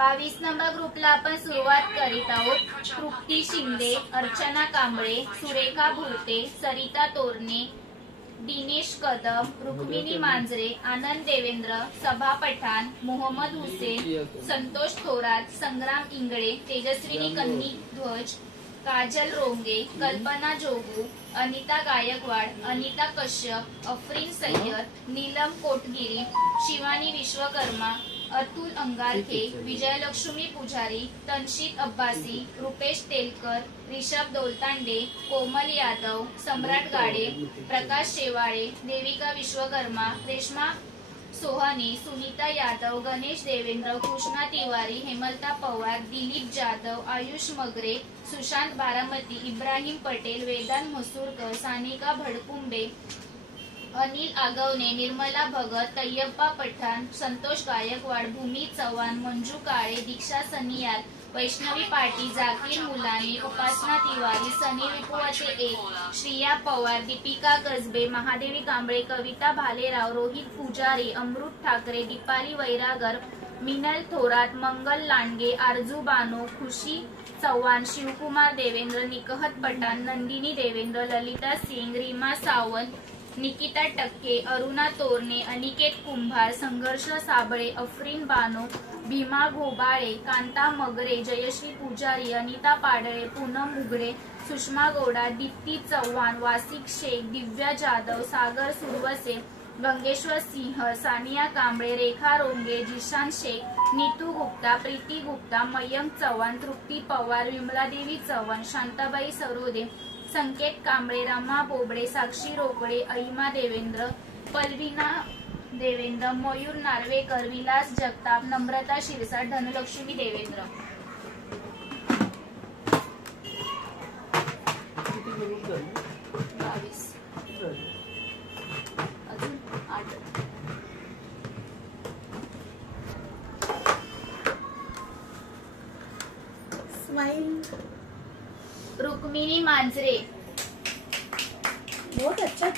22 number ग्रुपला आपण सुरुवात करीत आहोत। तृप्ती शिंदे, अर्चना कांबळे, सुरेखा भुरते, सरिता तोरणे, दिनेश कदम, रुक्मिणी मांजरे, आनंद देवेंद्र, सभा पठाण, मोहम्मद हुसेन, संतोष थोरात, संग्राम इंगळे, तेजस्विनी कन्नी ध्वज, काजल रोंगे, कल्पना जोगू, अनिता गायकवाड, अनिता कश्यप, अफरीन सय्यद, नीलम कोटगिरी, शिवानी विश्वकर्मा, अतुल अंगारखे, विजयलक्ष्मी पुजारी, तनशीद अब्बासी, रुपेश तेलकर, ऋषभ दोलतांडे, कोमल यादव, सम्राट गाडे, प्रकाश शेवाळे, देविका विश्वकर्मा, रेश्मा सोहानी, सुनीता यादव, गणेश देवेंद्र, कृष्णा तिवारी, हेमलता पवार, दिलीप जाधव, आयुष मगरे, सुशांत बारामती, इब्राहिम पटेल, वेदांत मसूरकर, सानिका भडकुंबे, अनिल आगवणे, निर्मला भगत, तय्यप्पा पठाण, संतोष गायकवाड, भूमी चव्हाण, मंजू काळे, दीक्षा सनियाल, वैष्णवी पाटी, जाकीर मुलानी, उपासना तिवारी, सनी विपुवाचे एक, श्रिया पवार, दीपिका गजबे, महादेवी कांबळे, कविता भालेराव, रोहित पुजारी, अमृत ठाकरे, दीपाली वैरागर, मिनल थोरात, मंगल लांडगे, आरजू बानो, खुशी चव्हाण, शिवकुमार देवेंद्र, निकहत पठाण, नंदिनी देवेंद्र, ललिता सिंग, रीमा सावंत, निकिता टक्के, अरुणा तोरणे, अनिकेत कुंभार, संघर्ष साबळे, अफरीन बानो, भीमा घोबाळे, कांता मगरे, जयश्री पुजारी, अनिता पाडळे, पूनम उघडे, सुषमा गौडा, दीप्ती चव्हाण, वासिक शेख, दिव्या जाधव, सागर सुरवसे, गंगेश्वर सिंह, सानिया कांबळे, रेखा रोंगे, जिशान शेख, नीतू गुप्ता, प्रीती गुप्ता, मयंक चव्हाण, तृप्ती पवार, विमलादेवी चव्हाण, शांताबाई सरोदे, संकेत कांबळे, रमा बोबडे, साक्षी रोकडे, अहिमा देवेंद्र, पल्विना देवेंद्र, मयूर नार्वेकर, विलास जगताप, नम्रता शिरसाट, धनलक्ष्मी देवेंद्र। रुक्मिणी मांजरे। बहुत अच्छा